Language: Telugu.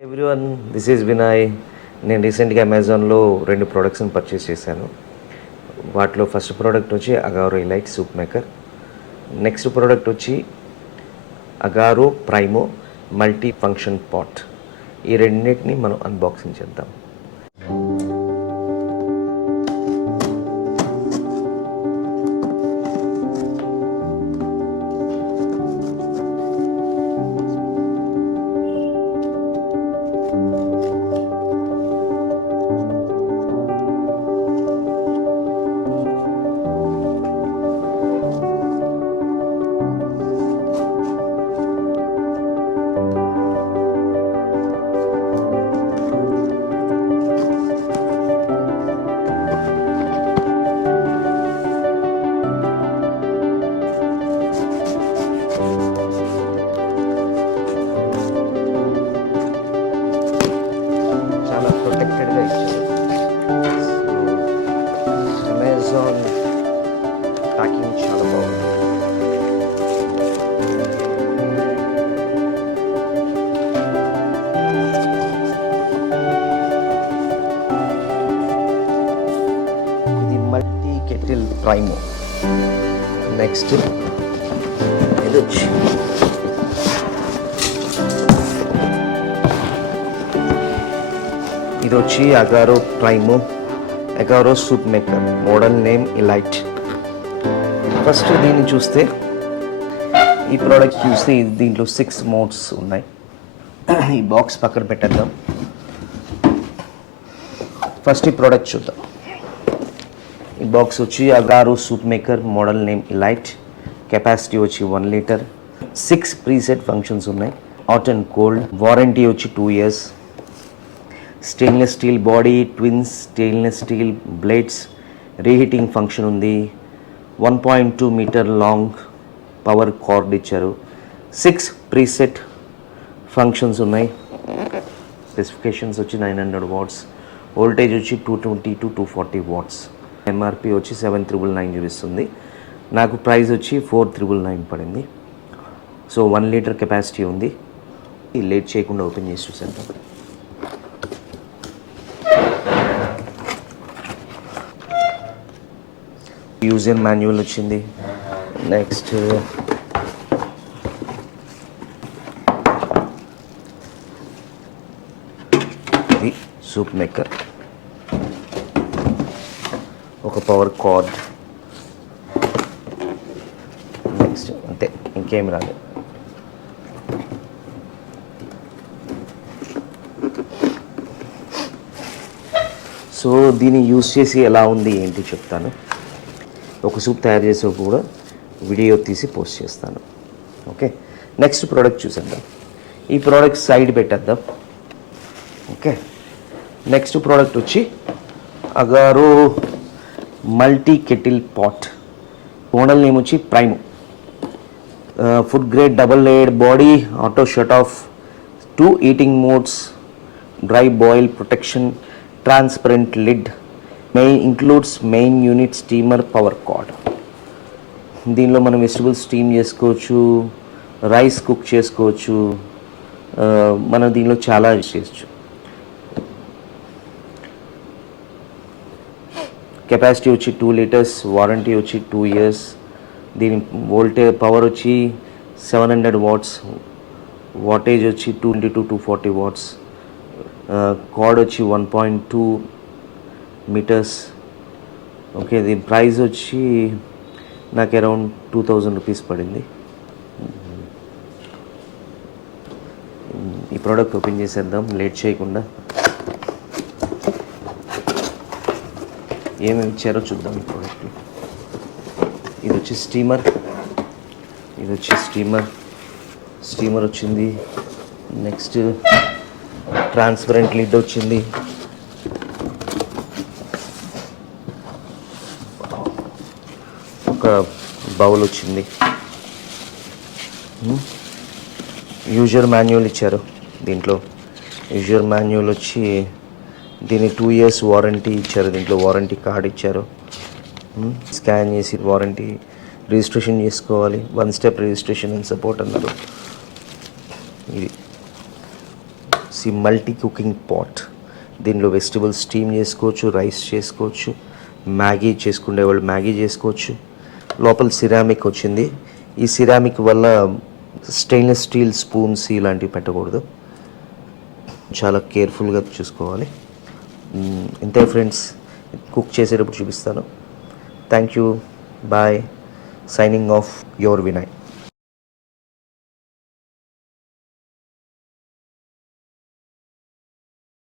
Everyone, this is Vinay. నేను రీసెంట్గా అమెజాన్లో 2 ప్రోడక్ట్స్ని పర్చేస్ చేశాను. వాటిలో ఫస్ట్ ప్రోడక్ట్ వచ్చి Agaro elite soup maker. Next product వచ్చి అగారో ప్రైమో మల్టీ ఫంక్షన్ పాట్. ఈ రెండింటిని మనం అన్బాక్సింగ్ చేద్దాం. చాలా ప్రొటెక్టెడ్గా ఇచ్చారు. అమెజాన్ ప్యాకింగ్ చాలా బాగుంది. ఇది మల్టీ కెటిల్ ప్రైమో. నెక్స్ట్ ఇది వచ్చి Agaro Primo Agaro soup maker, model name elite. First దీన్ని చూస్తే, ఈ ప్రోడక్ట్ చూస్తే దీంట్లో 6 మోడ్స్ ఉన్నాయి. ఈ బాక్స్ పక్కన పెట్టేద్దాం. ఫస్ట్ ఈ ప్రోడక్ట్ చూద్దాం. ఈ బాక్స్ వచ్చి Agaro soup maker, model name elite. Capacity వచ్చి 1 లీటర్. 6 ప్రీసెట్ ఫంక్షన్స్ ఉన్నాయి. Hot and cold. వారంటీ వచ్చి 2 years. Stainless steel body, twins stainless steel blades, reheating function ఉంది. 1.2 మీటర్ లాంగ్ పవర్ కార్డ్ ఇచ్చారు. 6 ప్రీసెట్ ఫంక్షన్స్ ఉన్నాయి. స్పెసిఫికేషన్స్ వచ్చి 900 వాట్స్. వోల్టేజ్ వచ్చి 220 to 240 వాట్స్. ఎంఆర్పి వచ్చి 7,999 చూపిస్తుంది. నాకు ప్రైస్ వచ్చి 4,999 పడింది. సో 1 లీటర్ కెపాసిటీ ఉంది. లేట్ చేయకుండా ఓపెన్ చేసి చూసేద్దాం. యూజర్ మాన్యువల్ వచ్చింది. నెక్స్ట్ ఇది సూప్ మేకర్, ఒక పవర్ కార్డ్. నెక్స్ట్ అంతే, ఇంకేం రాలేదు. సో దీన్ని యూజ్ చేసి ఎలా ఉంది ఏంటి చెప్తాను. ఒక సూప్ తయారు చేసే కూడా వీడియో తీసి పోస్ట్ చేస్తాను. ఓకే, నెక్స్ట్ ప్రోడక్ట్ చూసేద్దాం. ఈ ప్రోడక్ట్ సైడ్ పెట్టేద్దాం. ఓకే, నెక్స్ట్ ప్రోడక్ట్ వచ్చి Agaro multi kettle pot. Model name వచ్చి Primo. Food grade double layered body, auto shut off, 2 heating modes, dry boil protection, transparent lid. Includes main unit, steamer, power cord. దీనిలో మనం వెజిటబుల్స్ స్టీమ్ చేసుకోవచ్చు, రైస్ కుక్ చేసుకోవచ్చు. మనం దీనిలో చాలా చేయొచ్చు. కెపాసిటీ వచ్చి 2 లీటర్స్. వారంటీ వచ్చి 2 years. దీని పవర్ వచ్చి 700 వాట్స్. వాటేజ్ వచ్చి 220 to 240 వాట్స్. కార్డ్ వచ్చి 1.2 మీటర్స్. ఓకే, దీని ప్రైస్ వచ్చి నాకు అరౌండ్ 2,000 రూపీస్ పడింది. ఈ ప్రోడక్ట్ ఓపెన్ చేసేద్దాం లేట్ చేయకుండా. ఏమేమి ఇచ్చారో చూద్దాం ఈ ప్రోడక్ట్లో. ఇది వచ్చి స్టీమర్. స్టీమర్ వచ్చింది. నెక్స్ట్ ట్రాన్స్పరెంట్ లిడ్ వచ్చింది. ఒక బౌల్ వచ్చింది. యూజర్ మాన్యువల్ ఇచ్చారు. దీంట్లో యూజర్ మాన్యువల్ వచ్చి దీని 2 years వారంటీ ఇచ్చారు. దీంట్లో వారంటీ కార్డ్ ఇచ్చారు. స్కాన్ చేసి వారంటీ రిజిస్ట్రేషన్ చేసుకోవాలి. 1 step రిజిస్ట్రేషన్ అండ్ సపోర్ట్ అన్నారు. ఇది వచ్చేసి మల్టీ కుకింగ్ పాట్. దీనిలో వెజిటబుల్స్ స్టీమ్ చేసుకోవచ్చు, రైస్ చేసుకోవచ్చు, మ్యాగీ చేసుకునే వాళ్ళు మ్యాగీ చేసుకోవచ్చు. లోపల సిరామిక్ వచ్చింది. ఈ సిరామిక్ వల్ల స్టెయిన్లెస్ స్టీల్ స్పూన్స్ ఇలాంటివి పెట్టకూడదు, చాలా కేర్ఫుల్గా చూసుకోవాలి. ఇంతే ఫ్రెండ్స్, కుక్ చేసేటప్పుడు చూపిస్తాను. Thank you, bye. Signing off your Vinay.